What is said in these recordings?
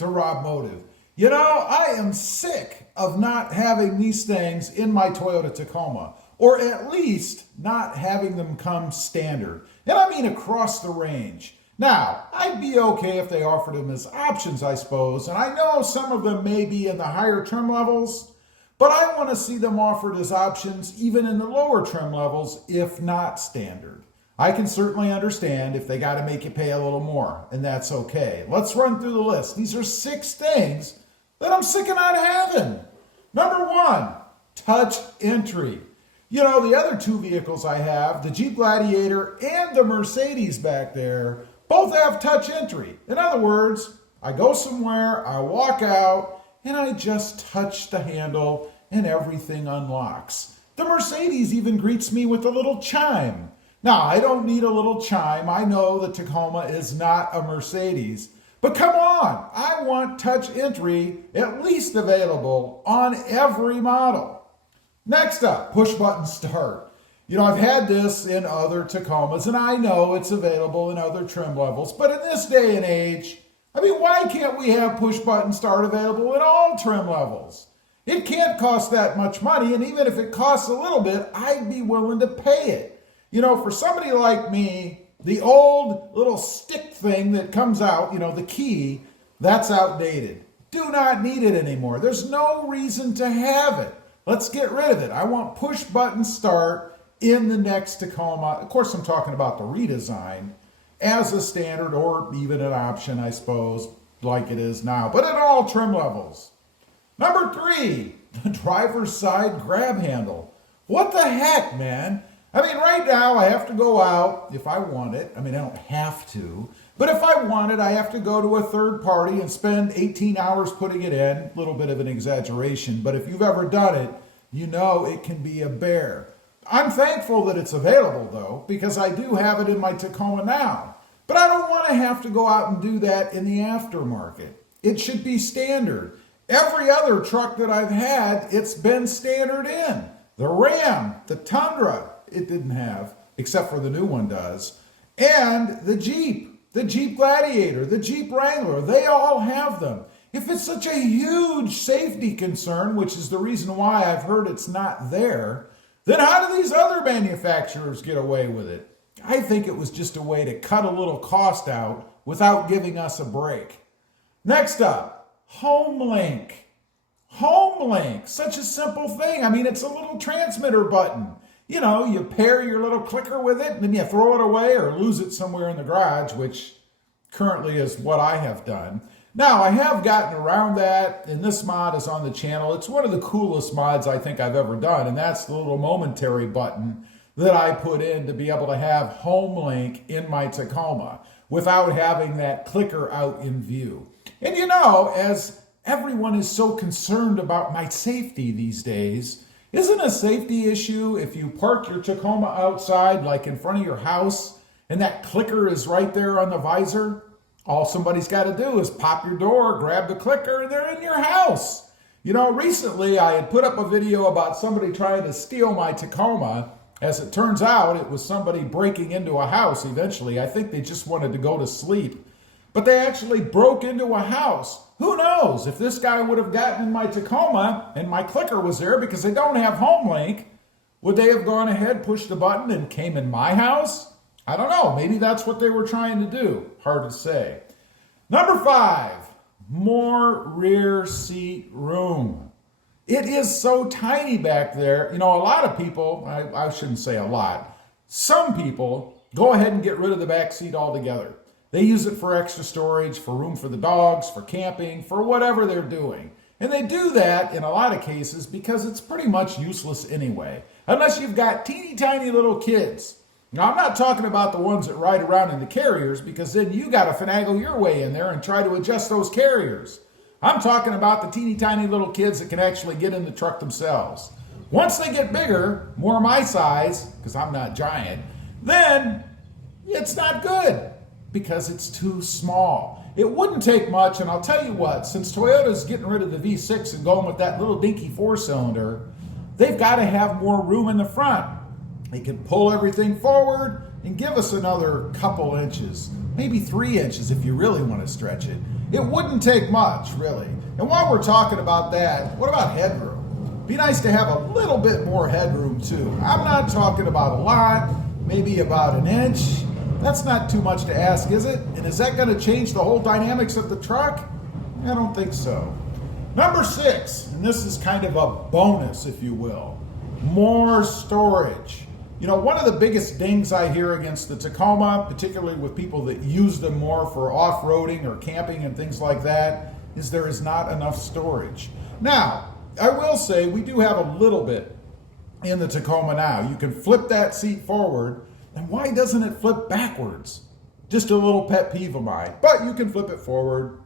to RobMotive. You know, I am sick of not having these things in my Toyota Tacoma, or at least not having them come standard. And I mean across the range. Now, I'd be okay if they offered them as options, I suppose, and I know some of them may be in the higher trim levels, but I want to see them offered as options even in the lower trim levels, if not standard. I can certainly understand if they got to make you pay a little more, and that's okay. Let's run through the list. These are 6 things that I'm sick of not having. Number 1, touch entry. You know, the other 2 vehicles I have, the Jeep Gladiator and the Mercedes back there, both have touch entry. In other words, I go somewhere, I walk out, and I just touch the handle and everything unlocks. The Mercedes even greets me with a little chime. Now, I don't need a little chime. I know the Tacoma is not a Mercedes. But come on, I want touch entry at least available on every model. Next up, push button start. You know, I've had this in other Tacomas, and I know it's available in other trim levels, but in this day and age, I mean, why can't we have push button start available in all trim levels? It can't cost that much money, and even if it costs a little bit, I'd be willing to pay it. You know, for somebody like me, the old little stick thing that comes out, you know, the key, that's outdated. Do not need it anymore. There's no reason to have it. Let's get rid of it. I want push button start in the next Tacoma. Of course, I'm talking about the redesign as a standard or even an option, I suppose, like it is now, but at all trim levels. Number 3, the driver's side grab handle. What the heck, man? I mean, right now I have to go out if I want it. I mean, I don't have to, but if I want it, I have to go to a third party and spend 18 hours putting it in. A little bit of an exaggeration, but if you've ever done it, you know it can be a bear. I'm thankful that it's available, though, because I do have it in my Tacoma now. But I don't want to have to go out and do that in the aftermarket. It should be standard. Every other truck that I've had, it's been standard in. The Ram, the Tundra, it didn't have, except for the new one does. And the Jeep Gladiator, the Jeep Wrangler, they all have them. If it's such a huge safety concern, which is the reason why I've heard it's not there, then how do these other manufacturers get away with it? I think it was just a way to cut a little cost out without giving us a break. Next up, Homelink. Homelink, such a simple thing. I mean, it's a little transmitter button. You know, you pair your little clicker with it and then you throw it away or lose it somewhere in the garage, which currently is what I have done. Now, I have gotten around that, and this mod is on the channel. It's one of the coolest mods I think I've ever done, and that's the little momentary button that I put in to be able to have Homelink in my Tacoma without having that clicker out in view. And you know, as everyone is so concerned about my safety these days, isn't a safety issue if you park your Tacoma outside, like in front of your house, and that clicker is right there on the visor? All somebody's got to do is pop your door, grab the clicker, and they're in your house. You know, recently I had put up a video about somebody trying to steal my Tacoma. As it turns out, it was somebody breaking into a house eventually. I think they just wanted to go to sleep. But they actually broke into a house. Who knows? If this guy would have gotten in my Tacoma and my clicker was there because they don't have Homelink, would they have gone ahead, pushed the button, and came in my house? I don't know. Maybe that's what they were trying to do. Hard to say. Number 5, more rear seat room. It is so tiny back there. You know, a lot of people, I shouldn't say a lot, some people go ahead and get rid of the back seat altogether. They use it for extra storage, for room for the dogs, for camping, for whatever they're doing. And they do that in a lot of cases because it's pretty much useless anyway, unless you've got teeny tiny little kids. Now, I'm not talking about the ones that ride around in the carriers, because then you got to finagle your way in there and try to adjust those carriers. I'm talking about the teeny tiny little kids that can actually get in the truck themselves. Once they get bigger, more my size, because I'm not giant, then it's not good because it's too small. It wouldn't take much, and I'll tell you what, since Toyota's getting rid of the V6 and going with that little dinky 4-cylinder, they've got to have more room in the front. They can pull everything forward and give us another couple inches, maybe 3 inches if you really want to stretch it. It wouldn't take much, really. And while we're talking about that, what about headroom? Be nice to have a little bit more headroom too. I'm not talking about a lot, maybe about an inch. That's not too much to ask, is it? And is that going to change the whole dynamics of the truck? I don't think so. Number 6, and this is kind of a bonus, if you will, more storage. You know, one of the biggest dings I hear against the Tacoma, particularly with people that use them more for off-roading or camping and things like that, is there is not enough storage. Now, I will say we do have a little bit in the Tacoma now. You can flip that seat forward, and why doesn't it flip backwards? Just a little pet peeve of mine. But you can flip it forward,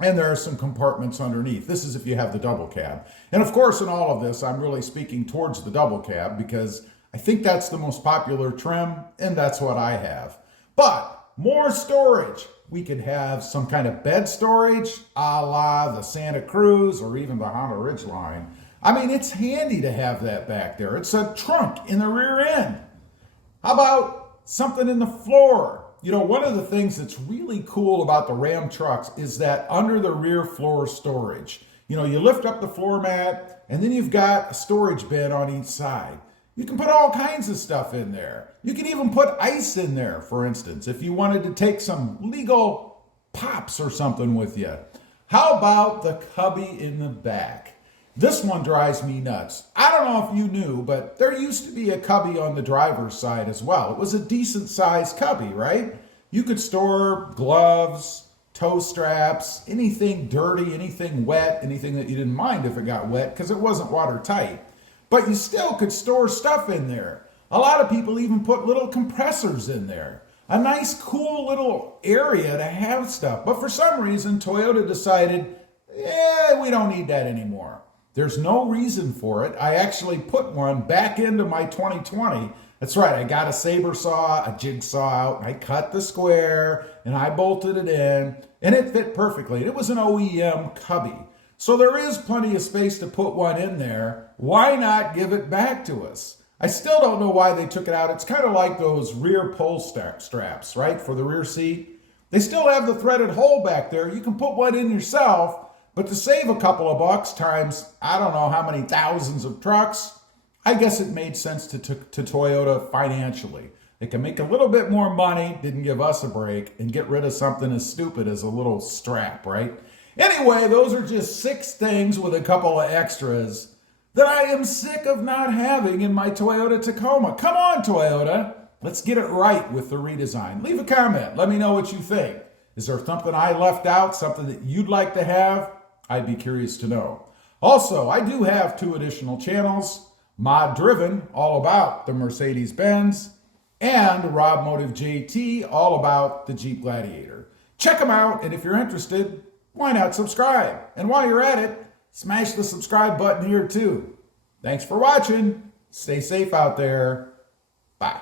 and there are some compartments underneath. This is if you have the double cab. And of course, in all of this, I'm really speaking towards the double cab because I think that's the most popular trim, and that's what I have. But more storage. We could have some kind of bed storage, a la the Santa Cruz or even the Honda Ridgeline. I mean, it's handy to have that back there. It's a trunk in the rear end. How about something in the floor? You know, one of the things that's really cool about the Ram trucks is that under the rear floor storage. You know, you lift up the floor mat, and then you've got a storage bin on each side. You can put all kinds of stuff in there. You can even put ice in there, for instance, if you wanted to take some legal pops or something with you. How about the cubby in the back? This one drives me nuts. I don't know if you knew, but there used to be a cubby on the driver's side as well. It was a decent sized cubby, right? You could store gloves, toe straps, anything dirty, anything wet, anything that you didn't mind if it got wet because it wasn't watertight. But you still could store stuff in there. A lot of people even put little compressors in there. A nice, cool little area to have stuff. But for some reason, Toyota decided, we don't need that anymore. There's no reason for it. I actually put one back into my 2020. That's right, I got a saber saw, a jigsaw out, and I cut the square, and I bolted it in, and it fit perfectly. It was an OEM cubby. So there is plenty of space to put one in there. Why not give it back to us? I still don't know why they took it out. It's kind of like those rear pull straps, right, for the rear seat. They still have the threaded hole back there. You can put one in yourself, but to save a couple of bucks times, I don't know how many thousands of trucks, I guess it made sense to Toyota financially. They can make a little bit more money, didn't give us a break, and get rid of something as stupid as a little strap, right? Anyway, those are just 6 things with a couple of extras that I am sick of not having in my Toyota Tacoma. Come on, Toyota. Let's get it right with the redesign. Leave a comment. Let me know what you think. Is there something I left out, something that you'd like to have? I'd be curious to know. Also, I do have 2 additional channels. Mod Driven, all about the Mercedes-Benz, and RobMotive JT, all about the Jeep Gladiator. Check them out, and if you're interested, why not subscribe? And while you're at it, smash the subscribe button here too. Thanks for watching. Stay safe out there. Bye.